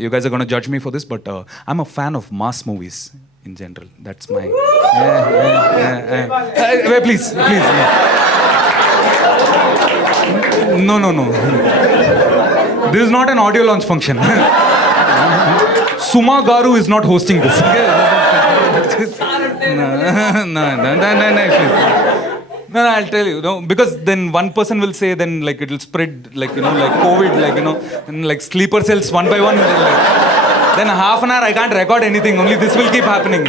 you guys are going to judge me for this, but I'm a fan of mass movies in general. That's my... Wait, please. No. This is not an audio launch function. Suma Garu is not hosting this. No, I'll tell you, because then one person will say, then like it'll spread, like, like COVID, like, and like sleeper cells one by one. Then half an hour I can't record anything, only this will keep happening,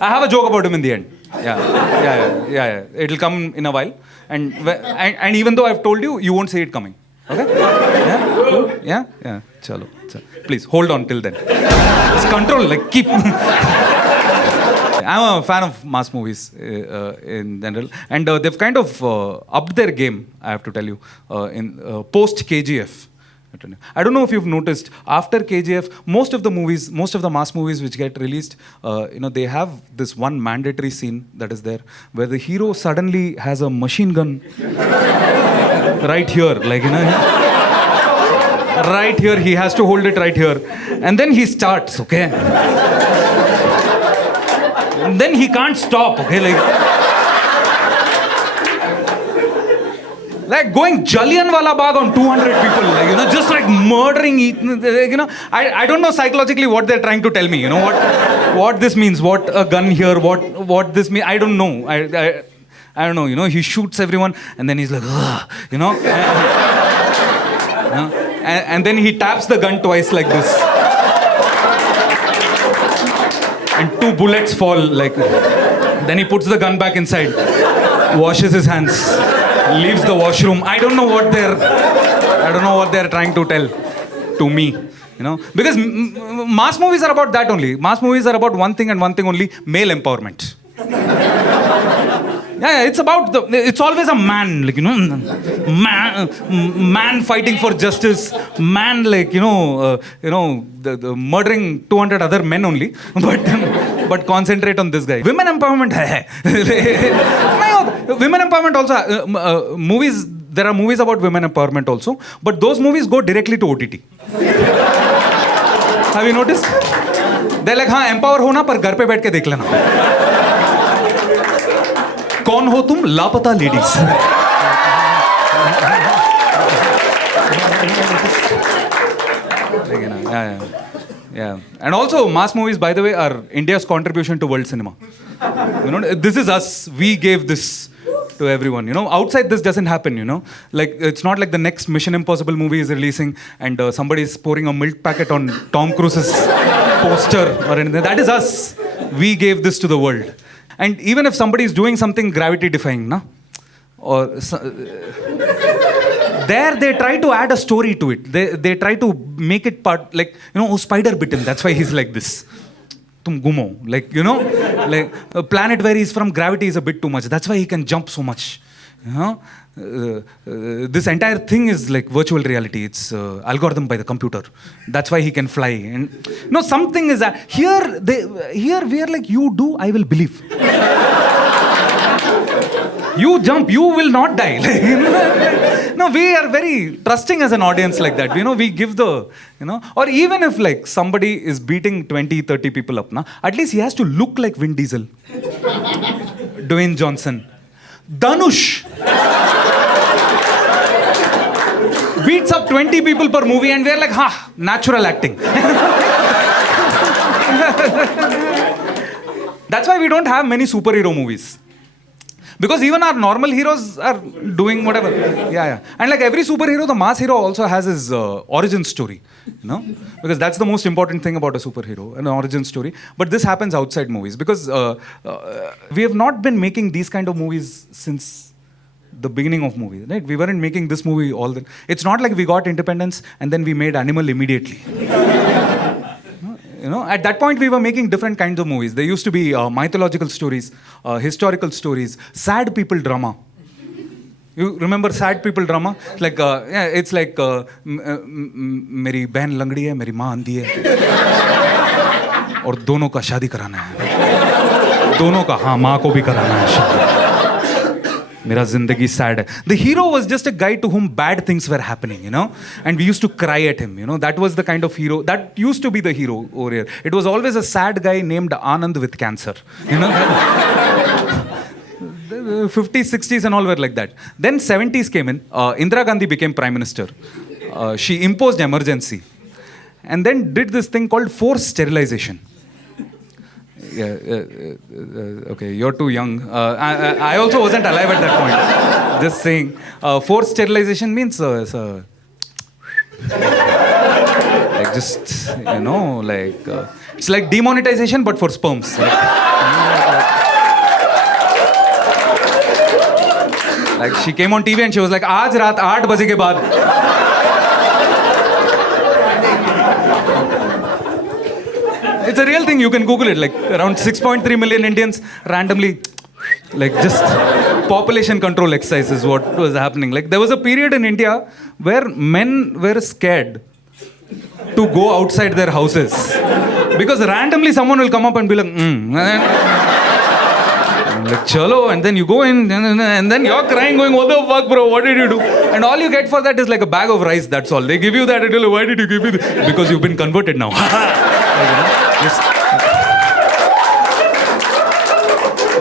I have a joke about him in the end. Yeah. It'll come in a while. And even though I've told you, you won't see it coming. Okay? Yeah? Chalo. Please, hold on till then. It's control, like keep... I'm a fan of mass movies in general. And they've kind of upped their game, I have to tell you, in post-KGF. I don't know if you've noticed, after KGF, most of the mass movies which get released, they have this one mandatory scene that is there, where the hero suddenly has a machine gun right here, like, right here, he has to hold it right here. And then he starts, okay? And then he can't stop, okay? Like going Jallianwala Bagh on 200 people, like, just like murdering, I don't know psychologically what they're trying to tell me, what this means, what a gun here, what this means, I don't know. I don't know, he shoots everyone and then he's like, and then he taps the gun twice like this. And 2 bullets fall, like, then he puts the gun back inside, washes his hands, leaves the washroom. I don't know what they're trying to tell to me, because mass movies are about that only. Mass movies are about one thing and one thing only: male empowerment. Yeah, it's always a man, like, man fighting for justice, man, like, the murdering 200 other men only, but concentrate on this guy. Women empowerment hai. Women empowerment also, movies, there are movies about women empowerment also, but those movies go directly to OTT. Have you noticed? They're like, empower ho na, par ghar pe baith ke dekh lena. कौन हो तुम? लापता ladies. Yeah. And also, mass movies, by the way, are India's contribution to world cinema. This is us. We gave this to everyone. Outside this doesn't happen. Like, it's not like the next Mission Impossible movie is releasing and somebody is pouring a milk packet on Tom Cruise's poster or anything. That is us. We gave this to the world. And even if somebody is doing something gravity-defying, or there they try to add a story to it. They try to make it part, like, spider bit him. That's why he's like this. Tum gumo. Like, like a planet where he's from, gravity is a bit too much. That's why he can jump so much. This entire thing is like virtual reality. It's algorithm by the computer. That's why he can fly. And something is that here we are like, you do, I will believe. You jump, you will not die. No, we are very trusting as an audience like that. We give the, or even if like somebody is beating 20, 30 people up, at least he has to look like Vin Diesel, Dwayne Johnson, Dhanush. Beats up 20 people per movie and we're like, natural acting. That's why we don't have many superhero movies. Because even our normal heroes are doing whatever. Yeah. And like every superhero, the mass hero also has his origin story. Because that's the most important thing about a superhero, an origin story. But this happens outside movies. Because we have not been making these kind of movies since the beginning of movies, right? We weren't making this movie it's not like we got independence and then we made Animal immediately. At that point we were making different kinds of movies. There used to be mythological stories, historical stories, sad people drama. You remember sad people drama? Like, it's like, मेरी बहन लंगड़ी है, मेरी माँ अंधी है, और दोनों का शादी कराना है. दोनों का, माँ को भी कराना है शादी. Mera zindagi sad hai. The hero was just a guy to whom bad things were happening, you know, and we used to cry at him, you know. That was the kind of hero that used to be the hero over here. It was always a sad guy named Anand with cancer, you know. The 50s, 60s, and all were like that. Then 70s came in. Indira Gandhi became prime minister. She imposed emergency, and then did this thing called forced sterilization. Yeah, okay, you're too young. I also wasn't alive at that point. Just saying. Forced sterilization means like just, you know, like it's like demonetization but for sperms. Like she came on TV and she was like, "Aaj raat 8 baje ke baad." It's a real thing. You can Google it. Like around 6.3 million Indians randomly, like just population control exercise is what was happening. Like there was a period in India where men were scared to go outside their houses because randomly someone will come up and be like, like chalo, and then you go in and then you're crying going, what the fuck bro, what did you do? And all you get for that is like a bag of rice, that's all. They give you that and you're like, why did you give me this? Because you've been converted now. Like, you know, just...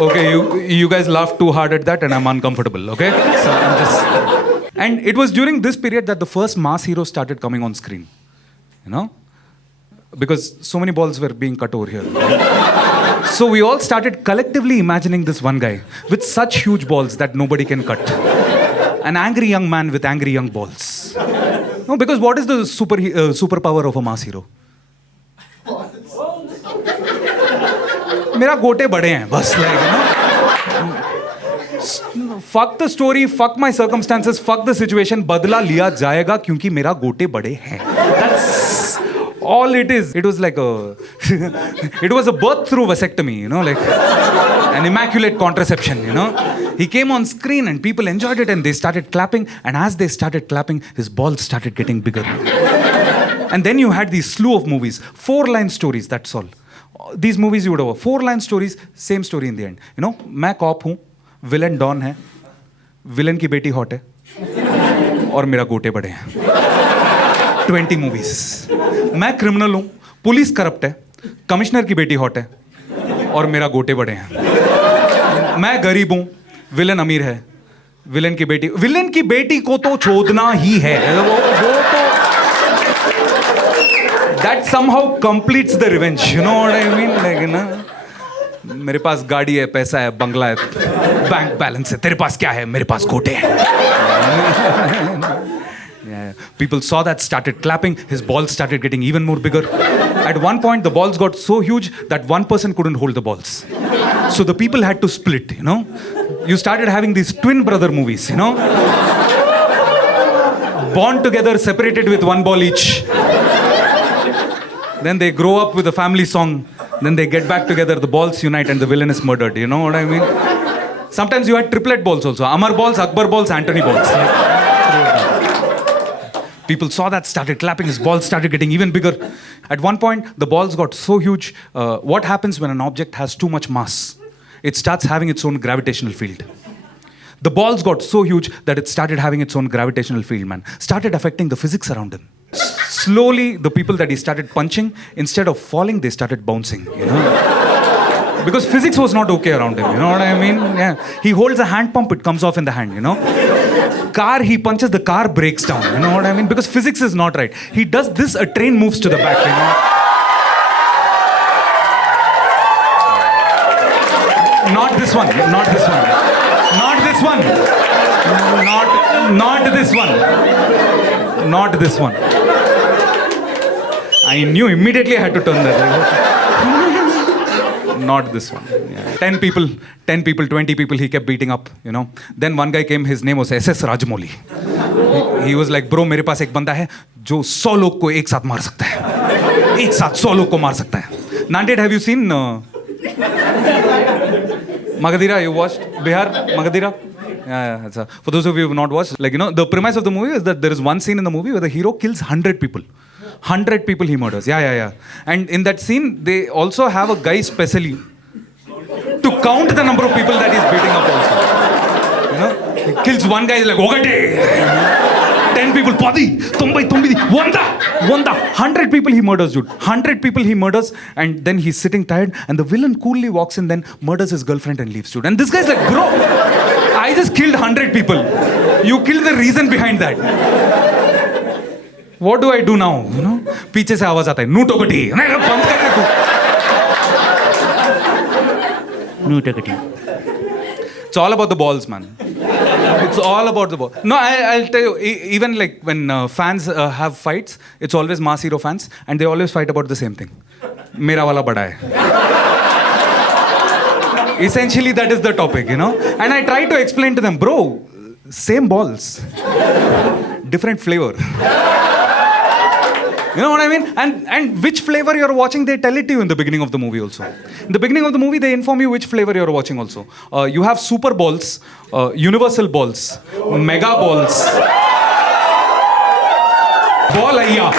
Okay, you guys laughed too hard at that and I'm uncomfortable, okay? So I'm just... And it was during this period that the first mass heroes started coming on screen, you know? Because so many balls were being cut over here. So we all started collectively imagining this one guy with such huge balls that nobody can cut. An angry young man with angry young balls. No, because what is the superpower of a mass hero? मेरा गोटे बड़े हैं बस, like, you know, fuck the story, fuck my circumstances, fuck the situation, बदला लिया जाएगा क्योंकि मेरा गोटे बड़े हैं. That's all it is. It was like a it was a birth through vasectomy, you know, like an immaculate contraception, you know. He came on screen and people enjoyed it and they started clapping, and as they started clapping, his balls started getting bigger. And then you had these slew of movies, 4-line stories, that's all. These movies you would have 4-line stories, same story in the end. You know, मैं corp हूँ, villain don है, villain की बेटी hot है, और मेरा गोटे बड़े हैं. 20 movies. मैं क्रिमिनल हूँ, पुलिस करप्ट है, कमिश्नर की बेटी हॉट है, और मेरा गोटे बड़े हैं. मैं गरीब हूँ, विलन अमीर है, विलन की बेटी को तो छोड़ना ही है. वो तो that somehow completes the revenge, you know what I mean, like, you know, मेरे पास गाड़ी है, पैसा है, बंगला है, बैंक बैलेंस है, तेरे पास क्या है? मेरे पास गोटे हैं. Yeah. People saw that, started clapping, his balls started getting even more bigger. At one point the balls got so huge that one person couldn't hold the balls, so the people had to split, you know. You started having these twin brother movies, you know, born together, separated with one ball each. Then they grow up with a family song. Then they get back together, the balls unite and the villain is murdered. You know what I mean? Sometimes you had triplet balls also. Amar balls, Akbar balls, Anthony balls. People saw that, started clapping, his balls started getting even bigger. At one point, the balls got so huge. What happens when an object has too much mass? It starts having its own gravitational field. The balls got so huge that it started having its own gravitational field, man. Started affecting the physics around him. Slowly, the people that he started punching, instead of falling, they started bouncing, you know. Because physics was not okay around him, you know what I mean? Yeah. He holds a hand pump, it comes off in the hand, you know. Car, he punches, the car breaks down, you know what I mean? Because physics is not right. He does this, a train moves to the back, you know. Not this one, not this one. Not this one. Not this one. Not this one. I knew immediately I had to turn that. Not this one. Yeah. 10 people, 20 people he kept beating up, you know. Then one guy came, his name was SS Rajamouli. He was like, bro, मेरे पास एक बंदा है जो 100 लोग को एक साथ मार सकता है. एक साथ 100 लोग को मार सकता है. Nanded, have you seen Magadira? You watched Bihar, Magadira? Yeah. For those of you who have not watched, like, you know, the premise of the movie is that there is one scene in the movie where the hero kills 100 people. 100 people he murders. Yeah. And in that scene, they also have a guy specially to count the number of people that he's beating up also. You know? kills one guy, he's like, Ogate! 10 people, 10, 99, 100 people he murders, dude. 100 people he murders, and then he's sitting tired, and the villain coolly walks in, then murders his girlfriend and leaves, dude. And this guy's like, bro, I just killed 100 people. You killed the reason behind that. What do I do now? You know? पीछे से आवाज आता है, नू टोकटी. बंद कर दे तू. नू टोकटी. It's all about the balls, man. It's all about the ball. No, I'll tell you, even like when fans have fights, it's always mass hero fans, and they always fight about the same thing. Mera wala bada hai. Essentially, that is the topic, you know? And I try to explain to them, bro, same balls, different flavor. You know what I mean? And which flavor you're watching, they tell it to you in the beginning of the movie also. In the beginning of the movie, they inform you which flavor you're watching also. You have super balls, universal balls, mega balls, Balayya.